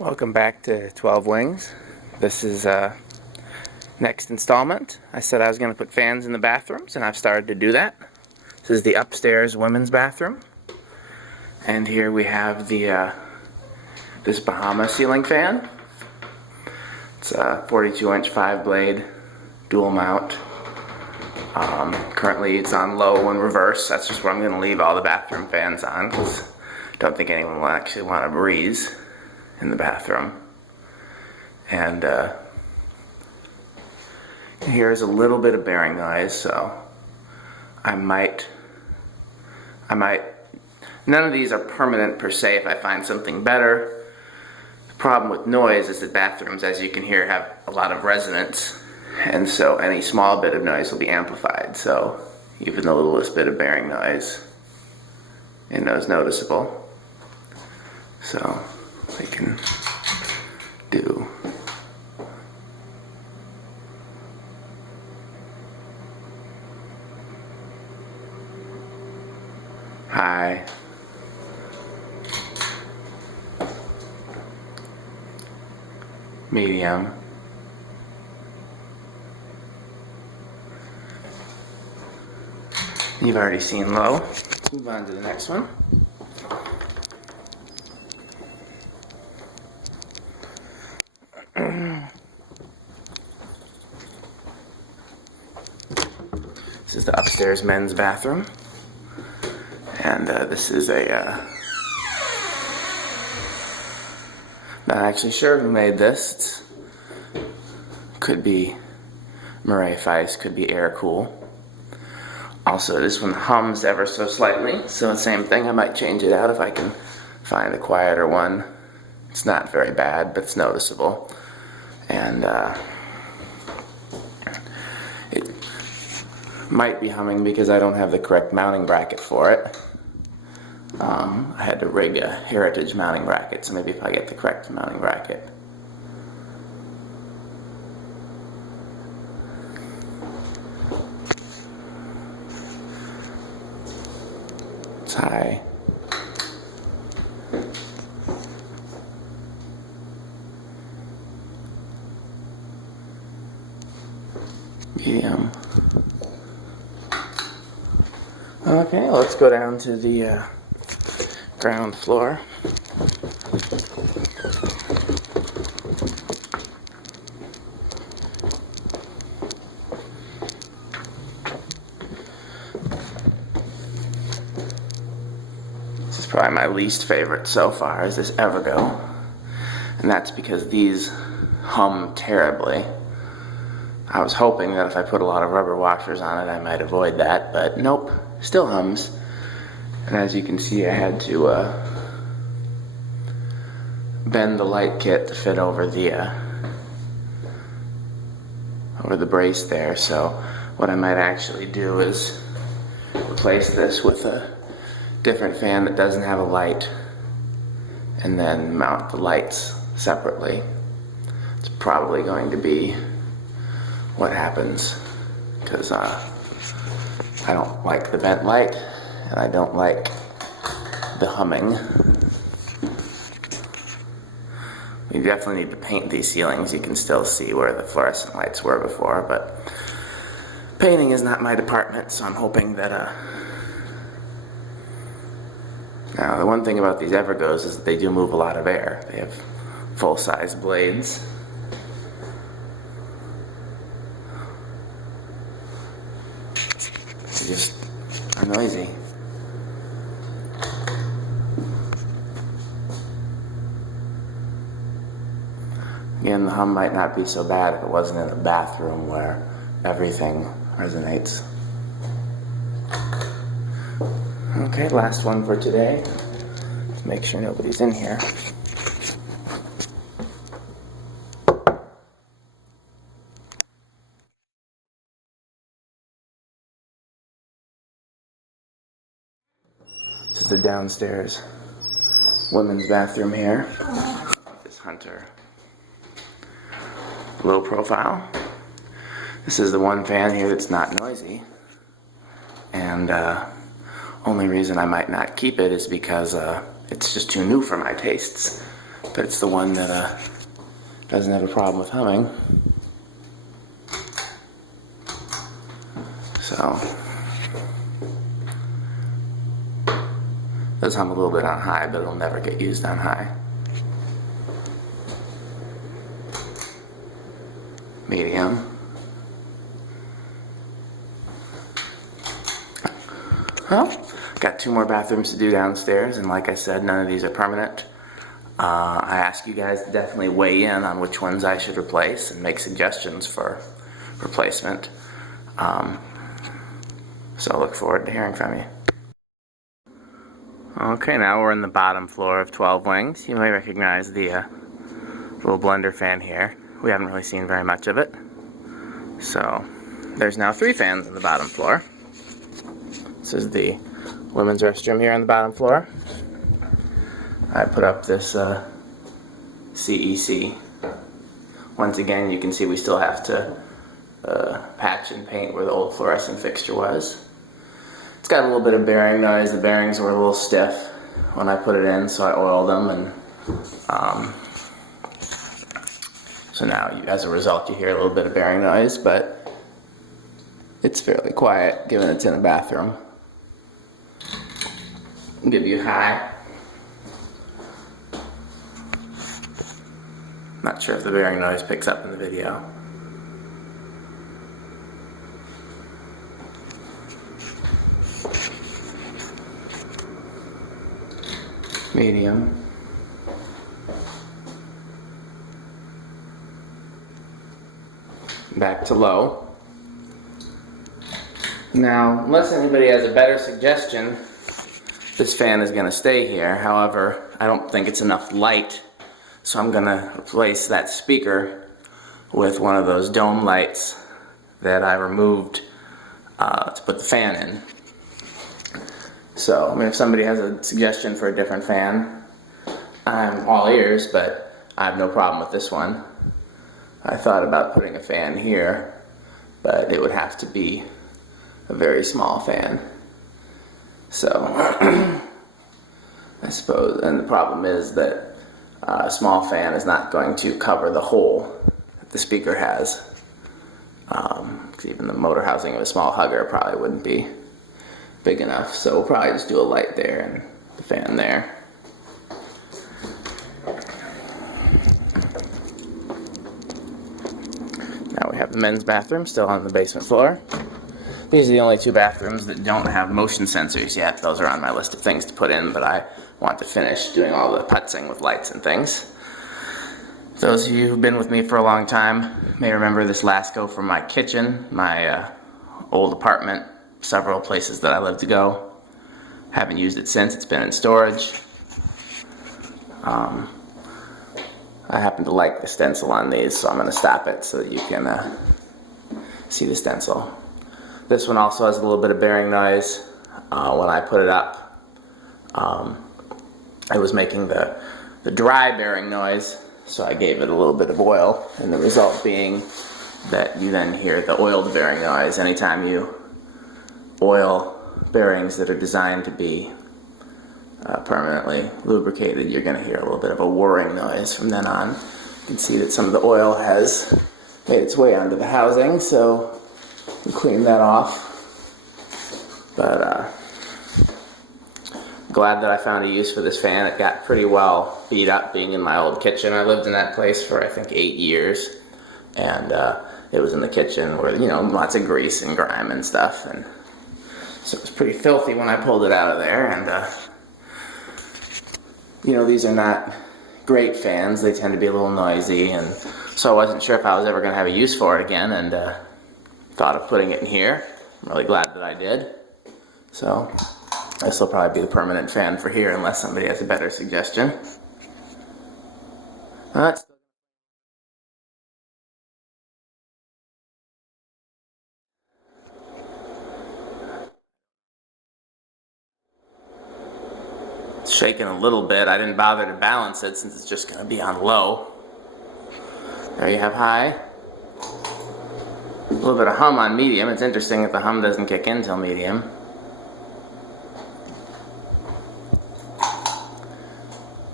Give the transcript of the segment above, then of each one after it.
Welcome back to 12 Wings. This is next installment. I said I was going to put fans in the bathrooms, and I've started to do that. This is the upstairs women's bathroom. And here we have the this Bahama ceiling fan. It's a 42-inch 5-blade dual mount. Currently it's on low and reverse. That's just where I'm going to leave all the bathroom fans on, because I don't think anyone will actually want a breeze in the bathroom. And here's a little bit of bearing noise, so I might, none of these are permanent per se if I find something better. The problem with noise is that bathrooms, as you can hear, have a lot of resonance, and so any small bit of noise will be amplified, so even the littlest bit of bearing noise is noticeable. So we can do high, medium, you've already seen low. Let's move on to the next one. This is the upstairs men's bathroom, and this is a not actually sure who made this. Could be Murray Feist, could be Air Cool. Also, this one hums ever so slightly, so the same thing, I might change it out if I can find a quieter one. It's not very bad, but it's noticeable. And it might be humming because I don't have the correct mounting bracket for it. I had to rig a Heritage mounting bracket, so maybe if I get the correct mounting bracket. It's high. Medium. Okay, let's go down to the ground floor. This is probably my least favorite so far, is this Evergo. And that's because these hum terribly. I was hoping that if I put a lot of rubber washers on it, I might avoid that, but nope, still hums. And as you can see, I had to bend the light kit to fit over the brace there. So what I might actually do is replace this with a different fan that doesn't have a light, and then mount the lights separately. It's probably going to be what happens, because I don't like the bent light, and I don't like the humming. We definitely need to paint these ceilings. You can still see where the fluorescent lights were before, but painting is not my department, so I'm hoping that now the one thing about these Evergos is that they do move a lot of air. They have full-size blades. They just are noisy. Again, the hum might not be so bad if it wasn't in a bathroom where everything resonates. Okay, last one for today. Let's make sure nobody's in here. This is the downstairs women's bathroom here. This Hunter low profile. This is the one fan here that's not noisy, and only reason I might not keep it is because it's just too new for my tastes. but it's the one that doesn't have a problem with humming. So it does hum a little bit on high, but it'll never get used on high. Medium. Well, got 2 more bathrooms to do downstairs, and like I said, none of these are permanent. I ask you guys to definitely weigh in on which ones I should replace and make suggestions for replacement. So I look forward to hearing from you. Okay, now we're in the bottom floor of 12 Wings. You may recognize the little blender fan here. We haven't really seen very much of it. So there's now 3 fans on the bottom floor. This is the women's restroom here on the bottom floor. I put up this CEC. Once again, you can see we still have to patch and paint where the old fluorescent fixture was. It's got a little bit of bearing noise. The bearings were a little stiff when I put it in, so I oiled them, and so now as a result you hear a little bit of bearing noise, but it's fairly quiet given it's in a bathroom. I'll give you high. Not sure if the bearing noise picks up in the video. Medium. Back to low. Now, unless anybody has a better suggestion, this fan is going to stay here. However, I don't think it's enough light, so I'm going to replace that speaker with one of those dome lights that I removed to put the fan in. So, I mean, if somebody has a suggestion for a different fan, I'm all ears, but I have no problem with this one. I thought about putting a fan here, but it would have to be a very small fan. So, I suppose, and the problem is that a small fan is not going to cover the hole that the speaker has. Because even the motor housing of a small hugger probably wouldn't be big enough. So we'll probably just do a light there and the fan there. Now we have the men's bathroom still on the basement floor. These are the only 2 bathrooms that don't have motion sensors yet. Those are on my list of things to put in, but I want to finish doing all the putzing with lights and things. Those of you who've been with me for a long time may remember this Lasko from my kitchen, my old apartment, several places that I lived to go. Haven't used it since. It's been in storage. I happen to like the stencil on these, so I'm going to stop it so that you can see the stencil. This one also has a little bit of bearing noise. When I put it up, I was making the dry bearing noise, so I gave it a little bit of oil, and the result being that you then hear the oiled bearing noise. Anytime you oil bearings that are designed to be permanently lubricated, you're going to hear a little bit of a whirring noise from then on. You can see that some of the oil has made its way onto the housing, so you clean that off. But glad that I found a use for this fan. It got pretty well beat up being in my old kitchen. I lived in that place for I think 8 years, and it was in the kitchen where, you know, lots of grease and grime and stuff, and so it was pretty filthy when I pulled it out of there. And you know, these are not great fans. They tend to be a little noisy, and so I wasn't sure if I was ever going to have a use for it again, and thought of putting it in here. I'm really glad that I did. So this will probably be the permanent fan for here unless somebody has a better suggestion. That's shaking a little bit. I didn't bother to balance it since it's just going to be on low. There you have high. A little bit of hum on medium. It's interesting that the hum doesn't kick in till medium.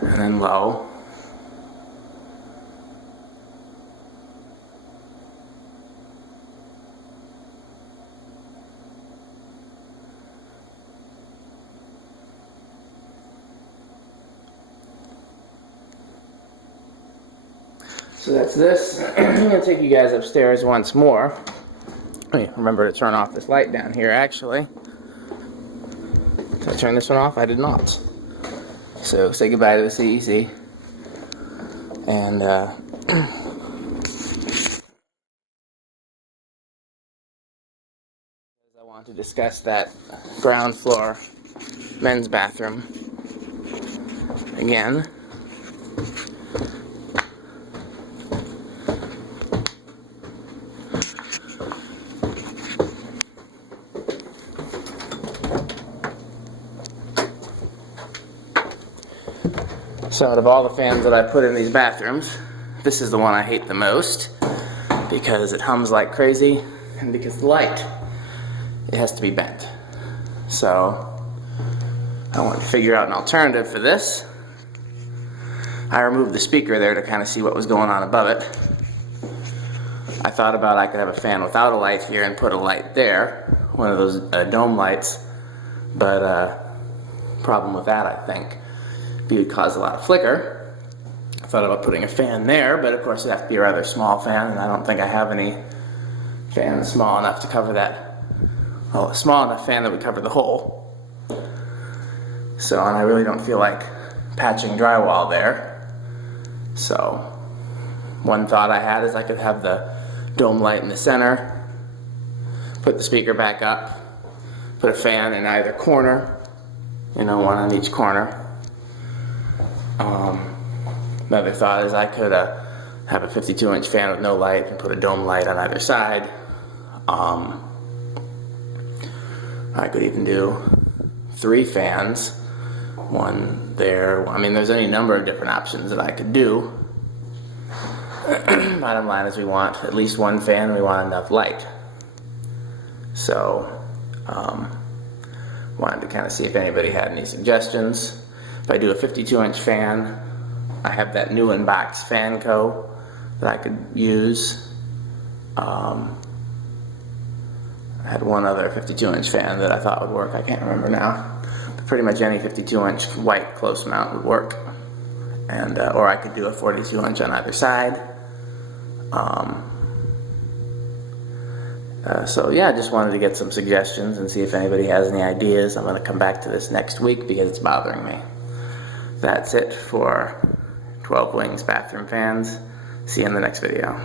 And then low. So that's this. I'm going to take you guys upstairs once more. Remember to turn off this light down here, actually. Did I turn this one off? I did not. So say goodbye to the CEC. And I want to discuss that ground floor men's bathroom again. So out of all the fans that I put in these bathrooms, this is the one I hate the most because it hums like crazy and because the light, it has to be bent. So I want to figure out an alternative for this. I removed the speaker there to kind of see what was going on above it. I thought about I could have a fan without a light here and put a light there, one of those dome lights, but problem with that, I think, it would cause a lot of flicker. I thought about putting a fan there, but of course it'd have to be a rather small fan, and I don't think I have any fans small enough to cover that. Well, a small enough fan that would cover the hole. So, and I really don't feel like patching drywall there. So, one thought I had is I could have the dome light in the center, put the speaker back up, put a fan in either corner, one on each corner. Another thought is I could have a 52-inch fan with no light and put a dome light on either side. I could even do 3 fans, one there. I mean, there's any number of different options that I could do. Bottom line is we want at least one fan and we want enough light. So, wanted to kind of see if anybody had any suggestions. If I do a 52-inch fan, I have that new in-box fan co that I could use. I had one other 52-inch fan that I thought would work. I can't remember now. But pretty much any 52-inch white close mount would work. And or I could do a 42-inch on either side. So yeah, I just wanted to get some suggestions and see if anybody has any ideas. I'm going to come back to this next week because it's bothering me. That's it for 12 Wings bathroom fans. See you in the next video.